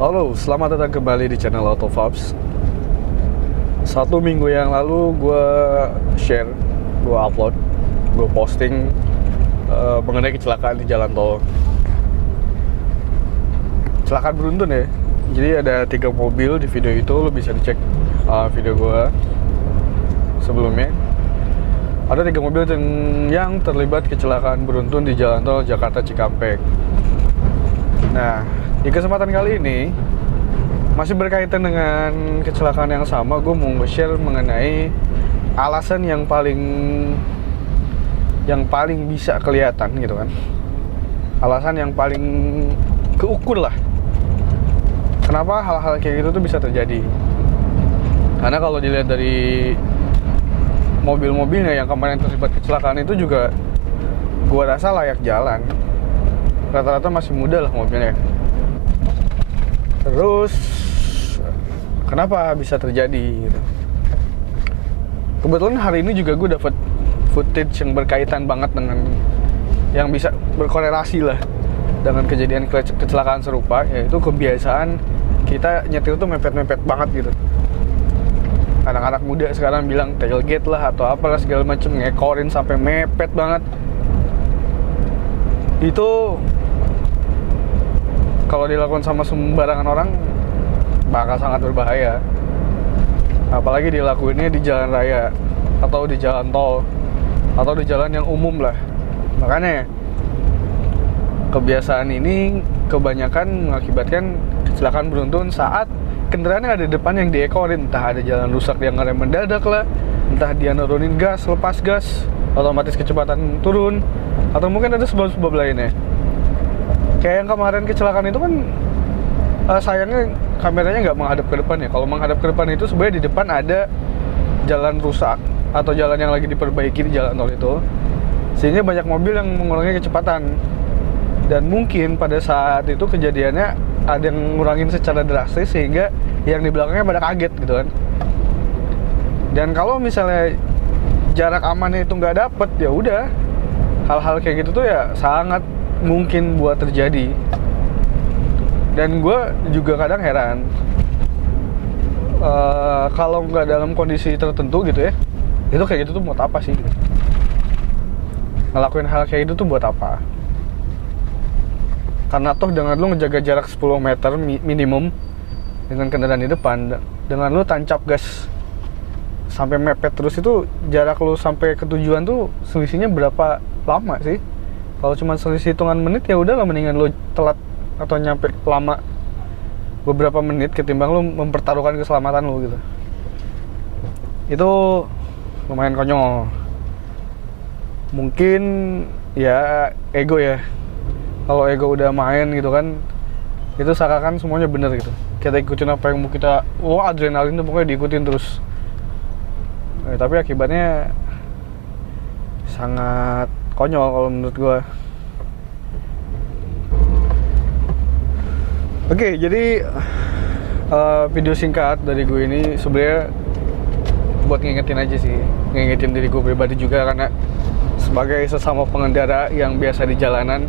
Halo, selamat datang kembali di channel Autovabs. 1 minggu yang lalu gue share, gue upload, gue posting mengenai kecelakaan di jalan tol. Kecelakaan beruntun ya. Jadi ada 3 mobil di video itu, lo bisa dicek video gue sebelumnya. Ada 3 mobil yang terlibat kecelakaan beruntun di jalan tol Jakarta Cikampek. Nah, di kesempatan kali ini masih berkaitan dengan kecelakaan yang sama, gue mau nge-share mengenai alasan yang paling bisa kelihatan gitu kan. Alasan yang paling keukur lah. Kenapa hal-hal kayak gitu tuh bisa terjadi? Karena kalau dilihat dari mobil-mobilnya yang kemarin terlibat kecelakaan itu juga gue rasa layak jalan. Rata-rata masih muda lah mobilnya. Terus kenapa bisa terjadi gitu? Kebetulan hari ini juga gue dapet footage yang berkaitan banget dengan yang bisa berkorelasi lah dengan kejadian kecelakaan serupa, yaitu kebiasaan kita nyetir tuh mepet-mepet banget gitu. Anak-anak muda sekarang bilang tailgate lah atau apalah segala macem, ngekorin sampai mepet banget. Itu kalau dilakukan sama sembarangan orang bakal sangat berbahaya. Apalagi dilakuinnya di jalan raya atau di jalan tol atau di jalan yang umum lah. Makanya kebiasaan ini kebanyakan mengakibatkan kecelakaan beruntun saat kendaraan yang ada di depan yang diekorin. Entah ada jalan rusak yang ngerem mendadak lah, entah dia nurunin gas, lepas gas, otomatis kecepatan turun, atau mungkin ada sebab-sebab lainnya. Kayak yang kemarin kecelakaan itu kan sayangnya kameranya nggak menghadap ke depan ya. Kalau menghadap ke depan itu sebenarnya di depan ada jalan rusak atau jalan yang lagi diperbaiki di jalan tol itu, sehingga banyak mobil yang mengurangi kecepatan. Dan mungkin pada saat itu kejadiannya ada yang ngurangin secara drastis sehingga yang di belakangnya pada kaget gitu kan. Dan kalau misalnya jarak amannya itu nggak dapet, ya udah, hal-hal kayak gitu tuh ya sangat mungkin buat terjadi. Dan gue juga kadang heran, kalau nggak dalam kondisi tertentu gitu ya, itu kayak gitu tuh buat apa sih gitu? Ngelakuin hal kayak gitu tuh buat apa? Karena toh dengan lu ngejaga jarak 10 meter minimum dengan kendaraan di depan, dengan lu tancap gas sampai mepet terus, itu jarak lu sampai ke tujuan tuh selisihnya berapa lama sih? Kalau cuma selisih hitungan menit ya udahlah, mendingan lu telat atau nyampe lama beberapa menit ketimbang lu mempertaruhkan keselamatan lu gitu. Itu lumayan konyol. Mungkin ya ego ya. Kalau ego udah main gitu kan, itu seakan-akan semuanya bener gitu. Kita ikutin apa yang mau kita, adrenalin tuh pokoknya diikutin terus. Tapi akibatnya sangat konyol kalau menurut gue. Oke, jadi video singkat dari gue ini sebenarnya buat ngingetin aja sih, ngingetin diri gue pribadi juga, karena sebagai sesama pengendara yang biasa di jalanan,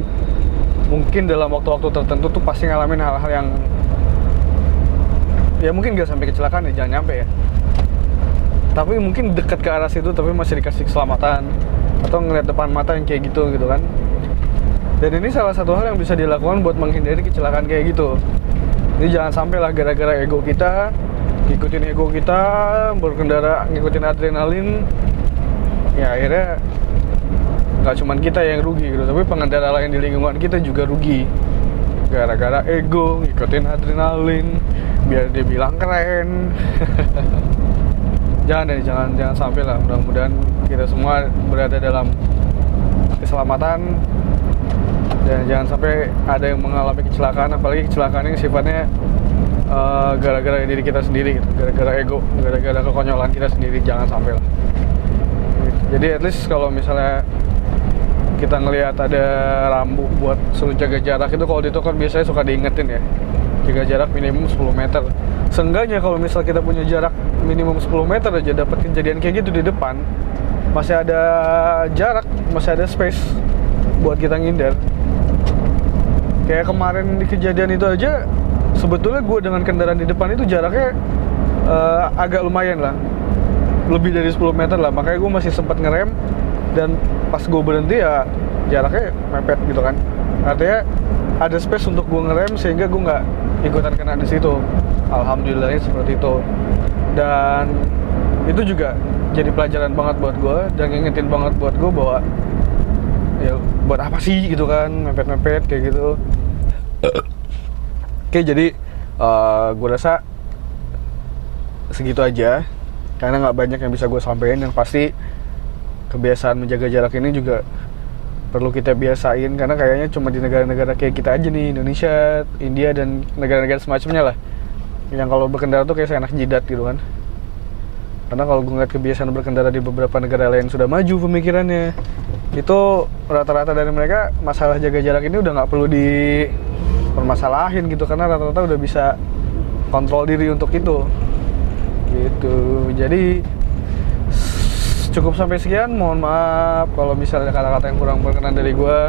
mungkin dalam waktu-waktu tertentu tuh pasti ngalamin hal-hal yang ya mungkin gak sampai kecelakaan ya, jangan nyampe ya, tapi mungkin dekat ke arah situ tapi masih dikasih keselamatan atau ngeliat depan mata yang kayak gitu kan. Dan ini salah satu hal yang bisa dilakukan buat menghindari kecelakaan kayak gitu. Ini jangan sampai lah gara-gara ego kita, ngikutin ego kita, berkendara ngikutin adrenalin, ya akhirnya nggak cuman kita yang rugi gitu, tapi pengendara lain di lingkungan kita juga rugi gara-gara ego, ngikutin adrenalin biar dia bilang keren. Jangan sampai lah. Mudah-mudahan kita semua berada dalam keselamatan dan jangan sampai ada yang mengalami kecelakaan, apalagi kecelakaan yang sifatnya gara-gara diri kita sendiri gitu, gara-gara ego, gara-gara kekonyolan kita sendiri. Jangan sampai lah. Jadi at least kalau misalnya kita ngelihat ada rambu buat suruh jaga jarak, itu kalau di tol kan biasanya suka diingetin ya, jaga jarak minimum 10 meter. Seenggaknya kalau misal kita punya jarak minimum 10 meter aja, dapat kejadian kayak gitu di depan, masih ada jarak, masih ada space buat kita ngindar. Kayak kemarin di kejadian itu aja, sebetulnya gue dengan kendaraan di depan itu jaraknya agak lumayan lah, lebih dari 10 meter lah, makanya gue masih sempat ngerem. Dan pas gue berhenti ya jaraknya mepet gitu kan, artinya ada space untuk gue ngerem sehingga gue nggak ikutan kena di situ. Alhamdulillahnya seperti itu. Dan itu juga jadi pelajaran banget buat gue dan ngingetin banget buat gue bahwa ya buat apa sih gitu kan mepet-mepet kayak gitu. Oke, jadi gue rasa segitu aja karena nggak banyak yang bisa gue sampaikan. Yang pasti kebiasaan menjaga jarak ini juga perlu kita biasain, karena kayaknya cuma di negara-negara kayak kita aja nih, Indonesia, India, dan negara-negara semacamnya lah, yang kalau berkendara tuh kayak seenak jidat gitu kan. Karena kalau gue ngeliat kebiasaan berkendara di beberapa negara lain sudah maju pemikirannya, itu rata-rata dari mereka masalah jaga jarak ini udah nggak perlu dipermasalahin gitu, karena rata-rata udah bisa kontrol diri untuk itu gitu. Jadi cukup sampai sekian, mohon maaf kalau misalnya kata-kata yang kurang berkenan dari gue.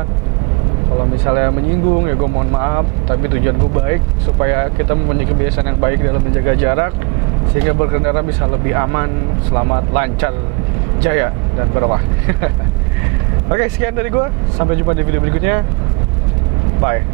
Kalau misalnya menyinggung ya gue mohon maaf, tapi tujuan gue baik supaya kita mempunyai kebiasaan yang baik dalam menjaga jarak sehingga berkendara bisa lebih aman, selamat, lancar, jaya, dan barokah. Oke, sekian dari gue, sampai jumpa di video berikutnya. Bye.